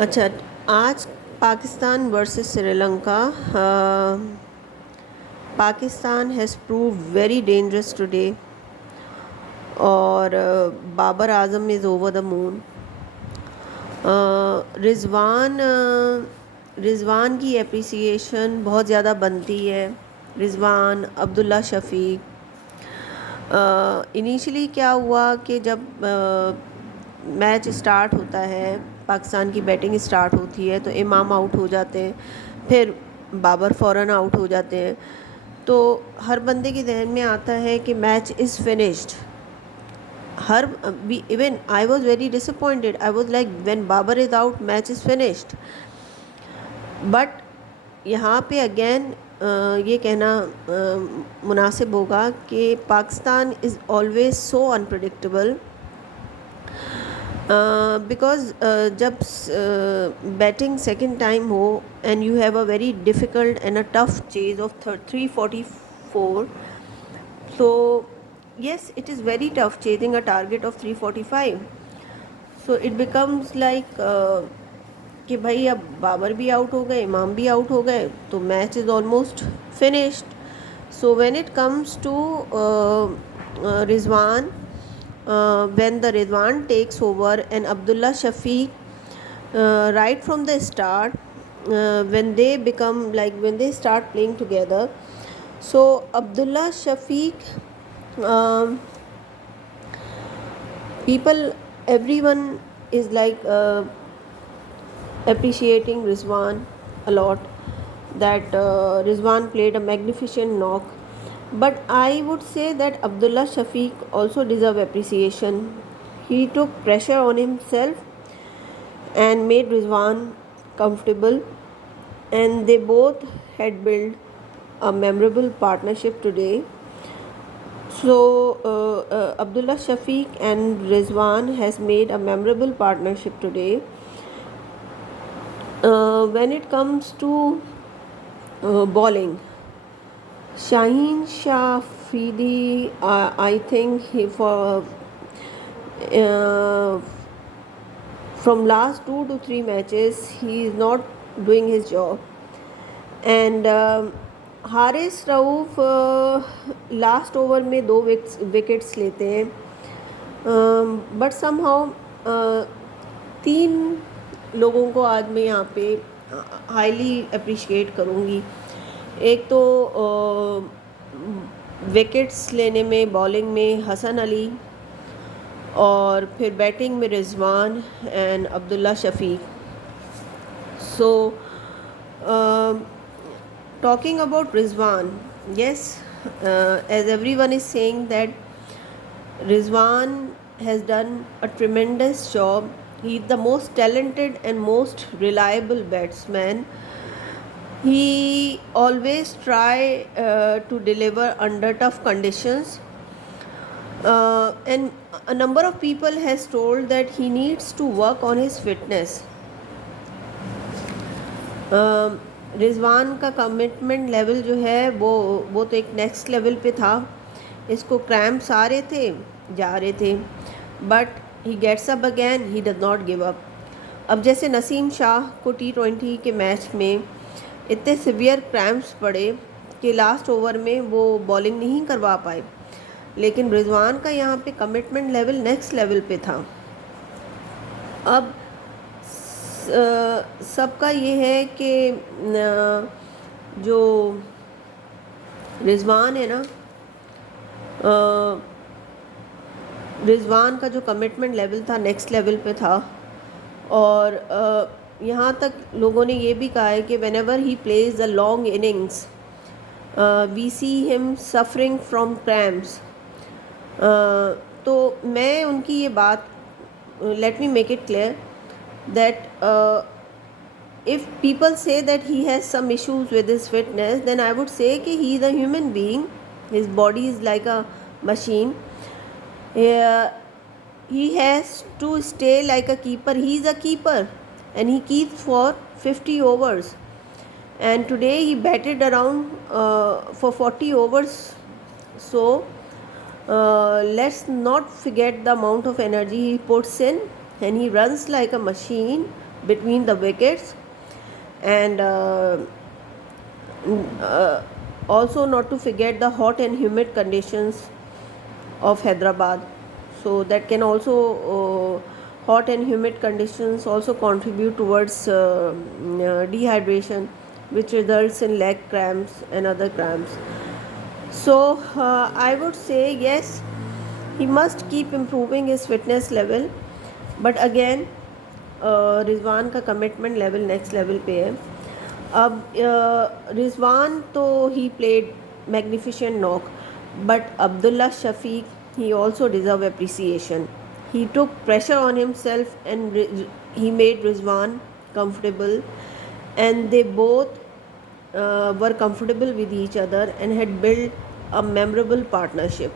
अच्छा, आज Pakistan versus Sri Lanka. Pakistan has prove very dangerous today और Babar Azam is over the moon. Rizwan की एप्रिसिएशन बहुत ज़्यादा बनती है। रिजवान, अब्दुल्ला शफ़ीक। इनिशियली क्या हुआ कि जब मैच स्टार्ट होता है, पाकिस्तान की बैटिंग स्टार्ट होती है तो इमाम आउट हो जाते हैं, फिर बाबर फ़ौरन आउट हो जाते हैं, तो हर बंदे के जहन में आता है कि मैच इज़ फिनिश्ड। हर even I was very disappointed. I was like when Babar is out match is finished. But यहाँ पे अगेन ये कहना मुनासिब होगा कि Pakistan is always so unpredictable. Because जब बैटिंग सेकेंड टाइम हो and you have a very difficult and a tough chase of 344, so yes, it is very tough chasing a target of 345. So it becomes like कि भाई अब बाबर भी out हो गए, इमाम भी आउट हो गए, तो match is almost finished. So when it comes to Rizwan, when the Rizwan takes over and Abdullah Shafiq, right from the start, when they become like when they start playing together, so Abdullah Shafiq, um, people, everyone is like appreciating Rizwan a lot, that Rizwan played a magnificent knock. But I would say that Abdullah Shafiq also deserve appreciation. He took pressure on himself and made Rizwan comfortable, and they both had built a memorable partnership today. So Abdullah Shafiq and Rizwan has made a memorable partnership today. When it comes to bowling, Shaheen Shah Afridi, I think uh, from last 2 to 3 matches he is not doing his job, and Haris Rauf last over में 2 wickets लेते हैं, but somehow 3 लोगों को आज मैं यहाँ पे highly appreciate करूँगी. एक तो विकेट्स लेने में, बॉलिंग में हसन अली, और फिर बैटिंग में Rizwan and Abdullah Shafiq. So talking about Rizwan, yes, as everyone is saying that Rizwan has done a tremendous job. He is the most talented and most reliable batsman. He always try to deliver under tough conditions. And a number of people has told that he needs to work on his fitness. Rizwan का commitment level जो है वो तो एक next level पे था. इसको cramps आ रहे थे, जा रहे थे, but he gets up again, he does not give up. अब जैसे नसीम शाह को T20 के मैच में इतने सिवियर क्रैम्प्स पड़े कि लास्ट ओवर में वो बॉलिंग नहीं करवा पाए, लेकिन रिजवान का यहाँ पे कमिटमेंट लेवल नेक्स्ट लेवल पे था. अब सबका ये है कि जो रिजवान है ना, रिजवान का जो कमिटमेंट लेवल था नेक्स्ट लेवल पे था. और यहाँ तक लोगों ने ये भी कहा है कि whenever he plays the long innings we see him suffering from cramps. तो मैं उनकी ये बात, let me make it clear that if people say that he has some issues with his fitness, then I would say कि he is a human being. His body is like a machine. He has to stay like a keeper. He is a keeper and he keeps for 50 overs. And today he batted around for 40 overs. So let's not forget the amount of energy he puts in, and he runs like a machine between the wickets, and also not to forget the hot and humid conditions of Hyderabad. So that can also hot and humid conditions also contribute towards dehydration, which results in leg cramps and other cramps. So I would say yes, he must keep improving his fitness level, but again Rizwan का commitment level next level पे है. अब रिजवान तो he played magnificent knock, but Abdullah Shafique he also deserve appreciation. He took pressure on himself and he made Rizwan comfortable, and they both were comfortable with each other and had built a memorable partnership.